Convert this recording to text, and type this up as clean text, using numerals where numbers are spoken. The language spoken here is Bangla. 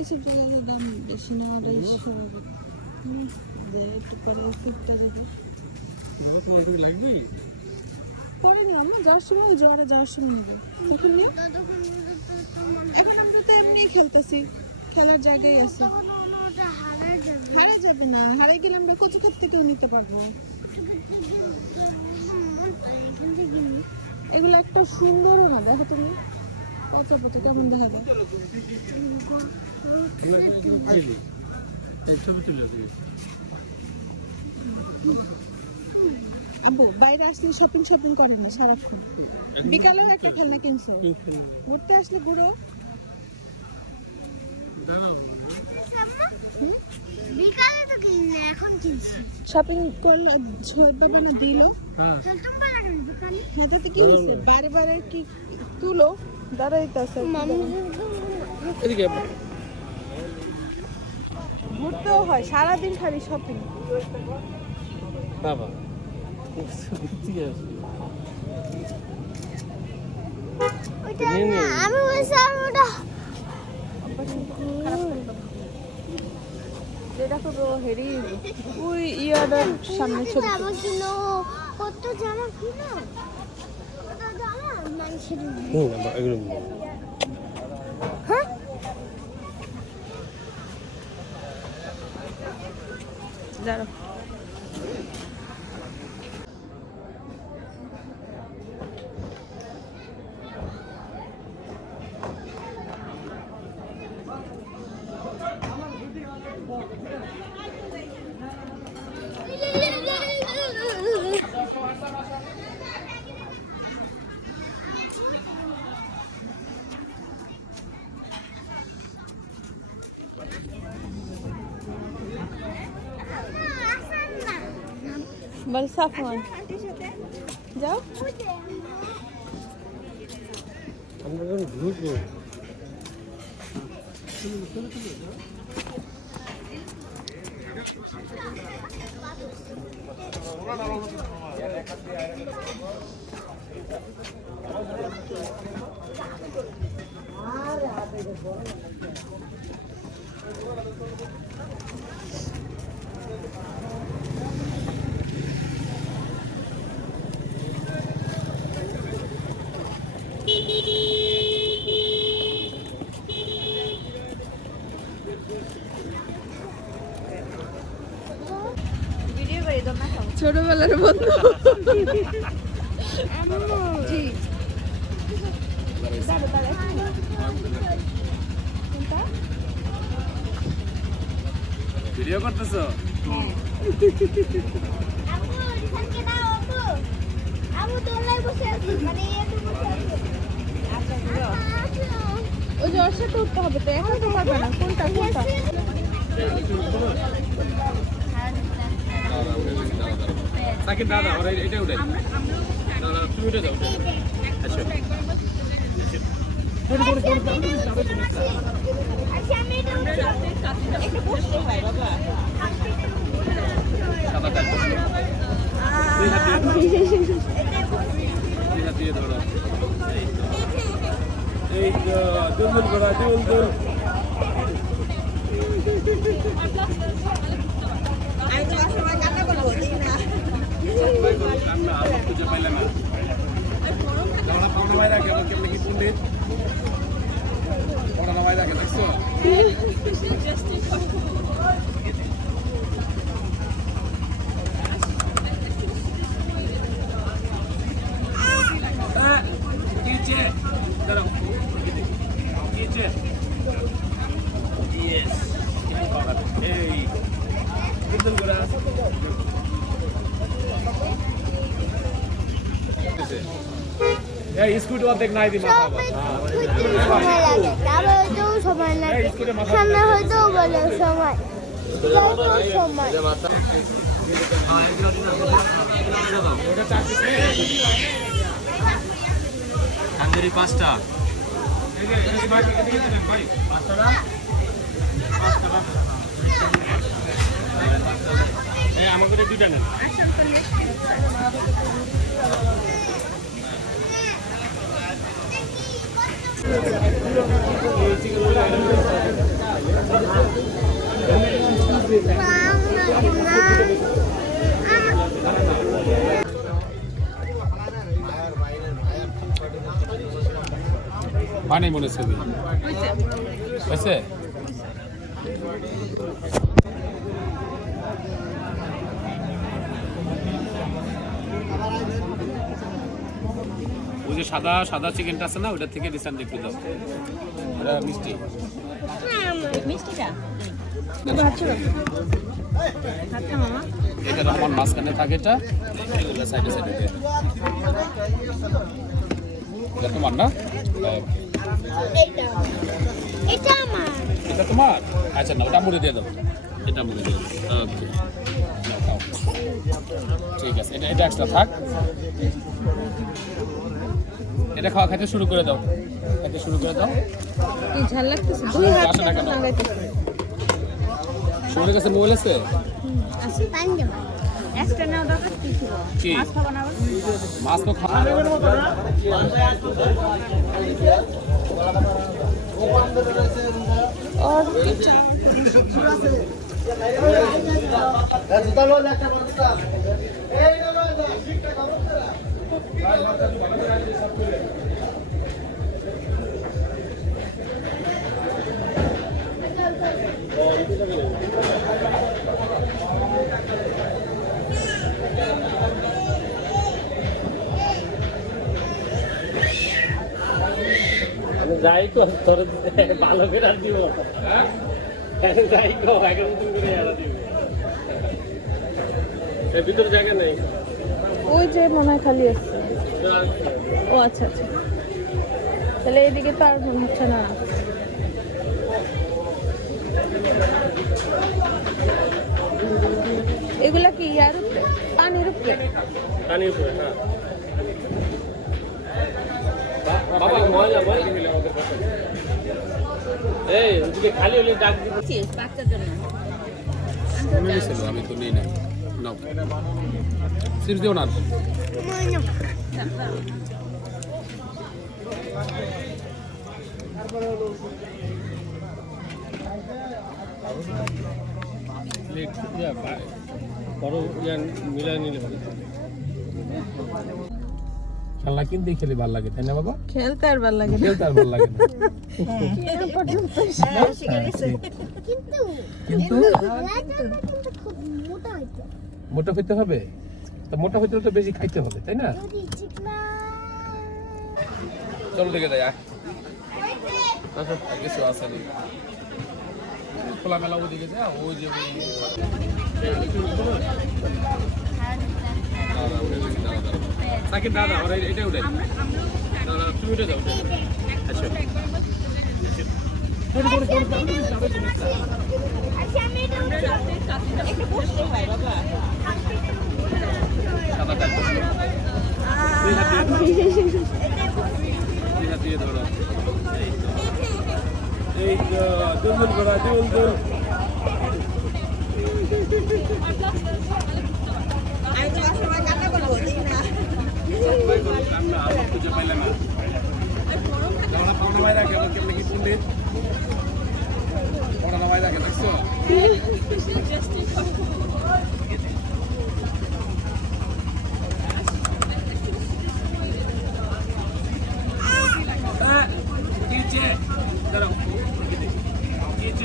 এসব জায়গায় দাম বেশি না হলেই একটু পরে ফিরতে যাবে লাগবে পরে নিয়ে আমরা যাওয়ার সময় জ্বরে যাওয়ার সময় নেবো তখন নিয়ে এখন আমরা তো এমনি খেলতেছি খেলার জায়গায় আছে হারা যাবে না হারাই গেলে আমরা কচু খাত থেকেও নিতে পারবো এগুলো একটা সুন্দরও না দেখো তুমি পচা পচা কেমন দেখা যায় আব্বু বাইরে আসলে শপিং করে না সারাক্ষণ বিকালেও একটা খেলনা কিনছো ঘুরতে আসলে ঘুরেও বিকালে তো কিনে এখন কিনছি শপিং করলে বাবা না দিল হ্যাঁ হ্যাঁ তো কি হয়েছে বারে বারে কি তুলো দাঁড়াইতেছে এদিকে ঘুরতেও হয় সারাদিন খালি শপিং বাবা আমি বলছি ওটা যেটা করবো হেরি ওই ইয়াটার সামনে ছবি কত জামা কিনো কত জামা মানুষের হ্যাঁ দাঁড়া বল সাফওয়ান যাও আমরা যখন ঘুরবো ছোটবেলার বন্ধু জি ভিডিও করতেছো ওই যে ওর সাথে উঠতে হবে তো এখন তো পারবে না কোনটা সাকিব দাদা ওরা এটা উঠে দাদা তুমি উঠে যাও আচ্ছা এই দুলদুল করা দুলদুল এই স্কুটি অর্ধেক নাই দি মাথা সবাই ঘুরতে সময় লাগে তারপর হয়তো সময় লাগে সামনে হয়তো বলে সময় সময় তান্দুরি 5টা আমার করে 2টা নেন পানি মনে ছবি হয়েছে ওই যে সাদা সাদা চিকেনটা আছে না ওটা থেকে রিসান একটু দাও ওটা মিষ্টি মিষ্টিটা এটা আমার মাঝখানে থাকে এটা এগুলো সাইডে সাইডে এটা তোমার না এটা আমার এটা তোমার আচ্ছা না ওটা মুড়ে দিয়ে দাও এটা মুড়ে দিয়ে দাও ওকে ঠিক আছে এটা এটা এক্সট্রা থাক এটা খাওয়া খেতে শুরু করে দাও খেতে শুরু করে দাও কি ঝাল লাগতেছে দুই হাত আসে না কেন? লাগাইতেছে তোমার কাছে মোবাইল আছে আছে পানি দেব একটা নাও দরকার কি ছিল কি মাছ খাবো না আবার? মাছ তো খাওয়া যাই তো তোর ভালো করে আর দিব যাই কো আগের মতন করে আর দিব এর ভিতরে জায়গা নেই ওই যে মনে হয় খালি আছে ও আচ্ছা আচ্ছা তাহলে এইদিকে তো আর মনে হচ্ছে না এগুলা কি ইয়ার উপরে পানির উপরে পানির উপরে হ্যাঁ বাবা ময়লা ময়লা মিলে আমাদের কাছে এই ওদিকে খালি হলে ডাক দিব বাচ্চার জন্য আমি তো নেই না নাও সির দিও না প্লেট ইয়া বড় ইয়া মিলাই নিলে হবে খেলনা কিনতে খেলে ভালো লাগে তাই না বাবা খেলতে আর ভালো লাগে না খেলতে আর ভালো লাগে না কিন্তু কিন্তু কিন্তু খুব মোটা হইতো মোটা হইতে হবে তো মোটা হইতে তো বেশি খাইতে হবে তাই না যদি চিকনা চলো দেখে যাই আর কিছু আছে নি খোলামেলা ওদিকে যা ওই যে সাকিব দাদা আমার এটা উঠে দাদা তুমি উঠে যাও আচ্ছা আচ্ছা আমি একটু বসতে হয় বাবা সাদাটা দুই হাত দিয়ে ধরো এই দুল করা দুল আমি তো আসলে কান্না করবো ঠিক না কান্না আমার খুঁজে পাইলাম না ওরা পাওনা ভাই রাখে কেমন কি শুনলে ওরা ভাই রাখে দেখছো DJ, দাঁড়াও DJ